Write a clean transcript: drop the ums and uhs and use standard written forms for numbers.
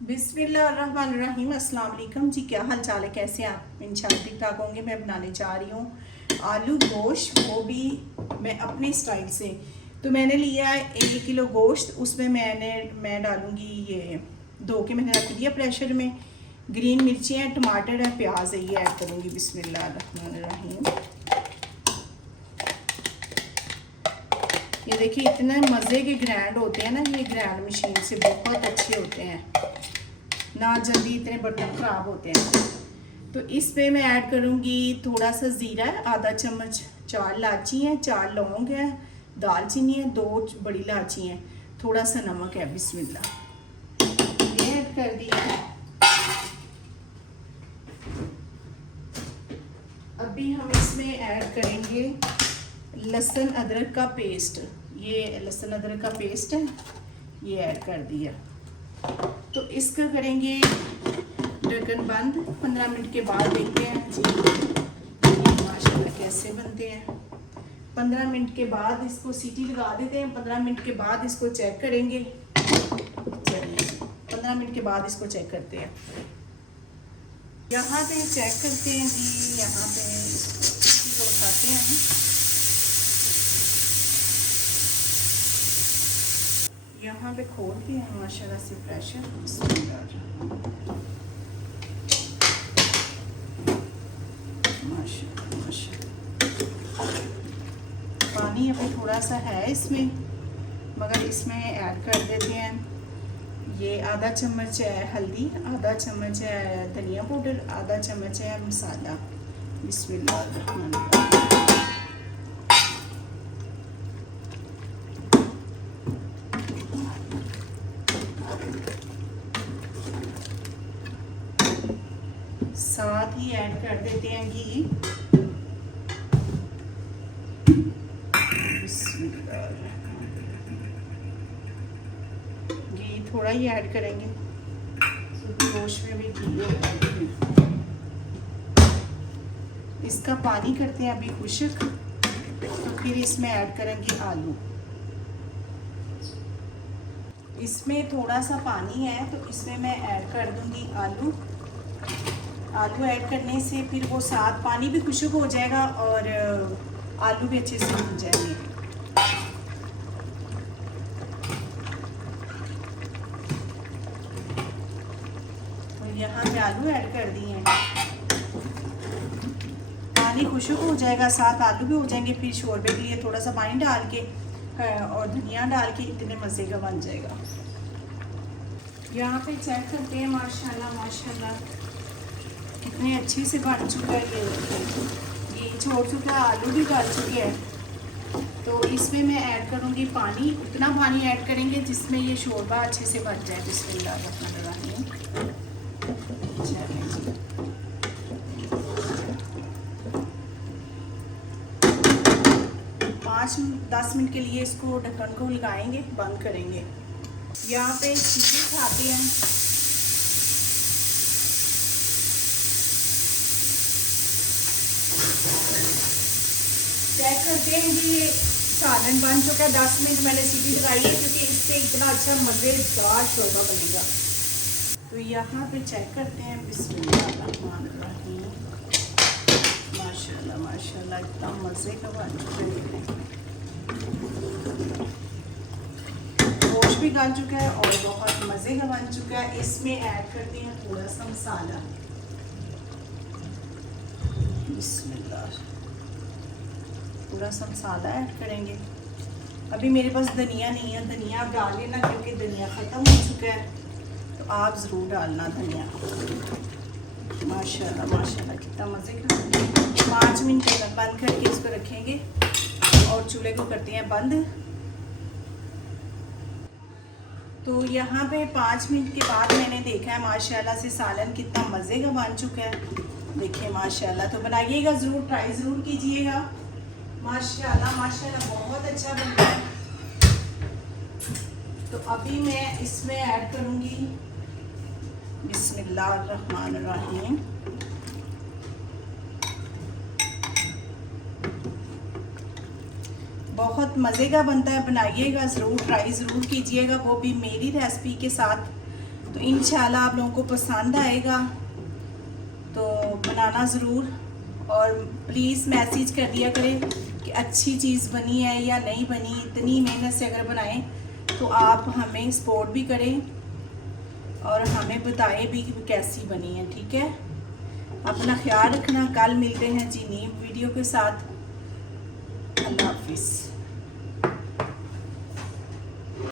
बिस्मिल्लाहिर्रहमानिर्रहीम। अस्सलाम वालेकुम जी, क्या हाल चाल है, कैसे हैं आप? इंशाल्लाह ठीक ठाक होंगे। मैं बनाने जा रही हूँ आलू गोश्त, वो भी मैं अपने स्टाइल से। तो मैंने लिया है 1 किलो गोश्त, उसमें मैं डालूँगी ये धो के मैंने रख दिया प्रेशर में। ग्रीन मिर्ची है, टमाटर है, प्याज है, ये ऐड करूँगी। बिस्मिल्लाहिर्रहमानिर्रहीम। ये देखिए इतने मज़े के ग्राइंड होते हैं ना, ये ग्राइंड मशीन से बहुत अच्छे होते हैं, ना जल्दी इतने बर्तन ख़राब होते हैं। तो इस पे मैं ऐड करूँगी थोड़ा सा ज़ीरा है, आधा चम्मच, 4 इलायची हैं, 4 लौंग है, दालचीनी है, 2 बड़ी इलायची हैं, थोड़ा सा नमक है। बिस्मिल्लाह, ये ऐड कर दिया। अभी हम इसमें ऐड करेंगे लहसुन अदरक का पेस्ट। ये लहसुन अदरक का पेस्ट है, ये ऐड कर दिया। तो इसका करेंगे ढक्कन बंद। 15 मिनट के बाद देखते हैं जी माशाल्लाह कैसे बनते हैं। 15 मिनट के बाद इसको सीटी लगा देते हैं। 15 मिनट के बाद इसको चेक करेंगे। चलिए 15 मिनट के बाद इसको चेक करते हैं। यहाँ पे चेक करते हैं जी, यहाँ पे इसको उठाते हैं। यहाँ पे खोल के हैं माशाल्लाह से प्रेशर। माशाल्लाह माशाल्लाह। पानी अभी थोड़ा सा है इसमें, मगर इसमें ऐड कर देते हैं। ये आधा चम्मच है हल्दी, आधा चम्मच है धनिया पाउडर, आधा चम्मच है मसाला। बिस्मिल्लाह। साथ ही ऐड कर देते हैं घी। घी थोड़ा ही ऐड करेंगे क्योंकि गोश्त में भी घी होता है। इसका पानी करते हैं अभी खुश्क, तो फिर इसमें ऐड करेंगे आलू। इसमें थोड़ा सा पानी है तो इसमें मैं ऐड कर दूंगी आलू। आलू ऐड करने से फिर वो साथ पानी भी खुश्क हो जाएगा और आलू भी अच्छे से भुन जाएंगे। तो यहाँ पे आलू ऐड कर दिए हैं। पानी खुश्क हो जाएगा, साथ आलू भी हो जाएंगे। फिर शोरबे के लिए थोड़ा सा पानी डाल के और धनिया डाल के इतने मज़े का बन जाएगा। यहाँ पे चेक करते हैं माशाल्लाह माशाल्लाह कितने अच्छे से बन चुका है। ये छोड़ चुका है, आलू भी गल चुके हैं। तो इसमें मैं ऐड करूँगी पानी। उतना पानी ऐड करेंगे जिसमें ये शोरबा अच्छे से बन जाए। बिस्मिल्लाहिर्रहमानिर्रहीम। चलिए 5-10 मिनट के लिए इसको ढक्कन को लगाएंगे, बंद करेंगे। यहाँ पे सीटी खाते हैं। चेक करते हैं कि सालन बन चुका है। 10 मिनट मैंने सीटी लगाई है क्योंकि इससे इतना अच्छा मज़ेदार शोरबा बनेगा। तो यहाँ पे चेक करते हैं। बिस्मिल्लाहिर्रहमानिर्रहीम। माशाल्लाह माशाल्लाह इतना मज़े का बन चुका है। गोश्त भी गल चुका है और बहुत मज़े का बन चुका है। इसमें ऐड करते हैं थोड़ा सा मसाला। बिस्मिल्लाह, थोड़ा सा मसाला ऐड करेंगे। अभी मेरे पास धनिया नहीं है, धनिया आप डाल लेना क्योंकि धनिया ख़त्म हो चुका है, तो आप ज़रूर डालना धनिया। माशाल्लाह माशाल्लाह कितना मज़े का। 5 मिनट तक बंद करके इसको रखेंगे और चूल्हे को करते हैं बंद। तो यहाँ पे 5 मिनट के बाद मैंने देखा है माशाल्लाह से सालन कितना मज़े का बन चुका है। देखिए माशाल्लाह, तो बनाइएगा ज़रूर, ट्राई ज़रूर कीजिएगा। माशाल्लाह माशाल्लाह बहुत अच्छा बनता है। तो अभी मैं इसमें ऐड करूँगी बिस्मिल्लाहिर्रहमानिर्रहीम। बहुत मज़े का बनता है, बनाइएगा ज़रूर, ट्राई ज़रूर कीजिएगा, वो भी मेरी रेसिपी के साथ। तो इंशाल्लाह आप लोगों को पसंद आएगा, तो बनाना ज़रूर। और प्लीज़ मैसेज कर दिया करें कि अच्छी चीज़ बनी है या नहीं बनी। इतनी मेहनत से अगर बनाएं तो आप हमें सपोर्ट भी करें और हमें बताएं भी कि कैसी बनी है। ठीक है, अपना ख्याल रखना। कल मिलते हैं जी नई वीडियो के साथ। अल्लाह हाफिज़।